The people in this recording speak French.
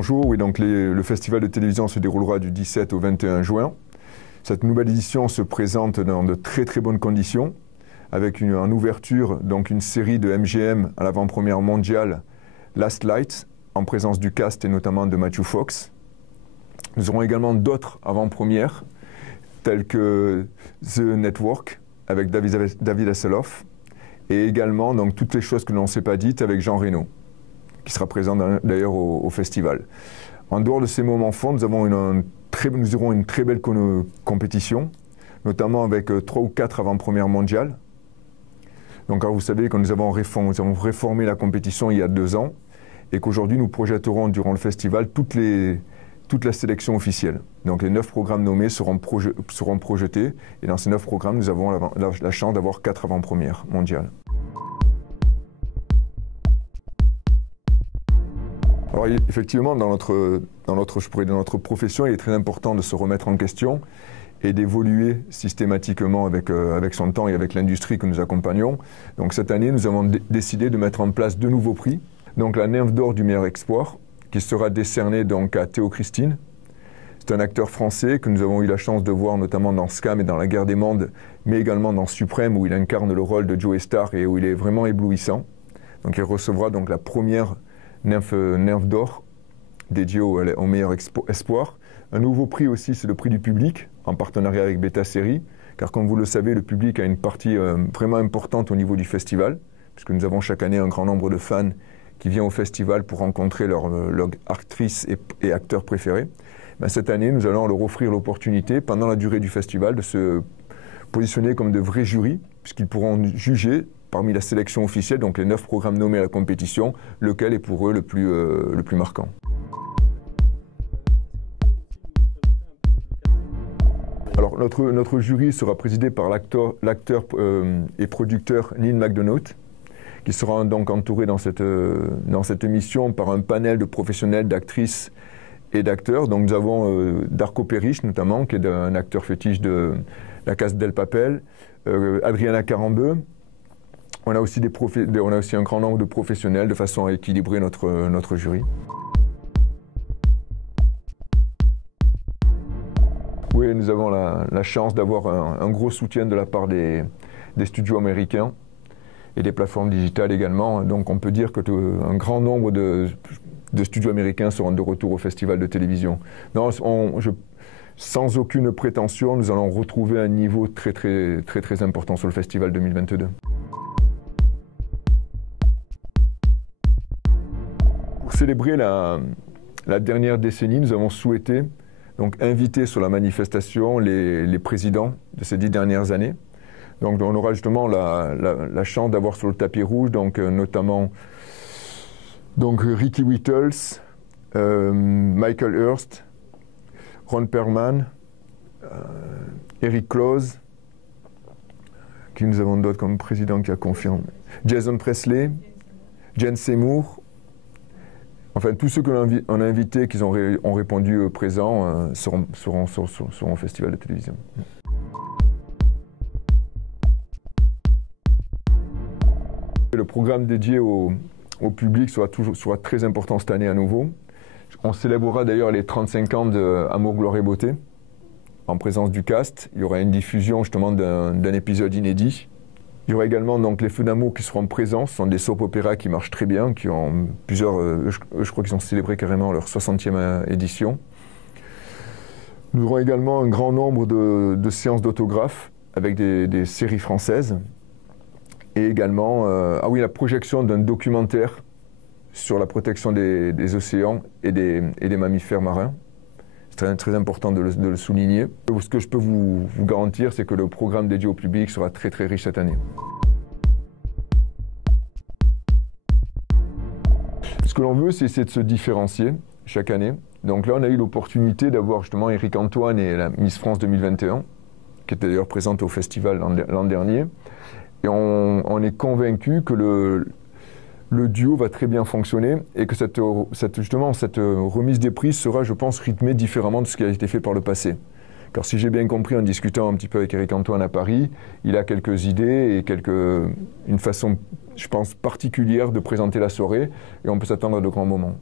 Bonjour, oui, donc le festival de télévision se déroulera du 17 au 21 juin. Cette nouvelle édition se présente dans de très très bonnes conditions, avec en ouverture donc une série de MGM à l'avant-première mondiale, Last Light, en présence du cast et notamment de Matthew Fox. Nous aurons également d'autres avant-premières, telles que The Network, avec David Hasselhoff, et également donc, toutes les choses que l'on ne s'est pas dites avec Jean Reno, qui sera présent d'ailleurs au festival. En dehors de ces moments forts, nous aurons une très belle compétition, notamment avec 3 ou 4 avant-premières mondiales. Donc, alors, vous savez que nous avons réformé la compétition il y a 2 ans et qu'aujourd'hui nous projetterons durant le festival toute la sélection officielle. Donc les 9 programmes nommés seront projetés et dans ces 9 programmes, nous avons la chance d'avoir 4 avant-premières mondiales. Alors effectivement, dans notre profession, il est très important de se remettre en question et d'évoluer systématiquement avec son temps et avec l'industrie que nous accompagnons. Donc cette année, nous avons décidé de mettre en place 2 nouveaux prix. Donc la Nymphe d'or du meilleur espoir, qui sera décernée donc à Théo Christine. C'est un acteur français que nous avons eu la chance de voir notamment dans Scam et dans La Guerre des Mondes, mais également dans Suprême, où il incarne le rôle de Joey Stark et où il est vraiment éblouissant. Donc il recevra donc la première Nymphe d'or dédiée au meilleur espoir. Un nouveau prix aussi, c'est le prix du public, en partenariat avec Beta Série, car comme vous le savez, le public a une partie vraiment importante au niveau du festival, puisque nous avons chaque année un grand nombre de fans qui viennent au festival pour rencontrer leurs actrices et acteurs préférés. Ben, cette année, nous allons leur offrir l'opportunité, pendant la durée du festival, de se positionner comme de vrais jurys, puisqu'ils pourront juger parmi la sélection officielle, donc les 9 programmes nommés à la compétition, lequel est pour eux le plus marquant. Alors notre jury sera présidé par l'acteur et producteur Neil McDonough, qui sera donc entouré dans cette émission par un panel de professionnels, d'actrices et d'acteurs. Donc nous avons Darko Peric notamment, qui est un acteur fétiche de La Casa del Papel, Adriana Carambeu. On a aussi un grand nombre de professionnels de façon à équilibrer notre jury. Oui, nous avons la chance d'avoir un gros soutien de la part des studios américains et des plateformes digitales également. Donc on peut dire qu'un grand nombre de studios américains seront de retour au festival de télévision. Non, sans aucune prétention, nous allons retrouver un niveau très important sur le festival 2022. Pour célébrer la dernière décennie, nous avons souhaité donc inviter sur la manifestation les présidents de ces 10 dernières années. Donc on aura justement la chance d'avoir sur le tapis rouge donc, notamment donc, Ricky Whittles, Michael Hurst, Ron Perlman, Eric Close, qui nous avons d'autres comme président qui a confirmé, Jason Presley, Jane Seymour. Enfin, tous ceux que l'on a invités, qui ont répondu présents, seront au festival de télévision. Le programme dédié au public sera très important cette année à nouveau. On célébrera d'ailleurs les 35 ans de Amour, Gloire et Beauté, en présence du cast. Il y aura une diffusion justement d'un épisode inédit. Il y aura également donc, les Feux d'amour qui seront présents. Ce sont des soap-opéras qui marchent très bien, qui ont plusieurs, je crois qu'ils ont célébré carrément leur 60e édition. Nous aurons également un grand nombre de séances d'autographes avec des séries françaises. Et également la projection d'un documentaire sur la protection des océans et des mammifères marins. C'est très important de le souligner. Ce que je peux vous garantir, c'est que le programme dédié au public sera très riche cette année. Ce que l'on veut, c'est essayer de se différencier chaque année. Donc là, on a eu l'opportunité d'avoir justement Éric Antoine et la Miss France 2021, qui était d'ailleurs présente au festival l'an dernier. Et on est convaincu que le duo va très bien fonctionner et que cette remise des prix sera, je pense, rythmée différemment de ce qui a été fait par le passé. Car si j'ai bien compris en discutant un petit peu avec Éric Antoine à Paris, il a quelques idées et une façon, je pense, particulière de présenter la soirée et on peut s'attendre à de grands moments.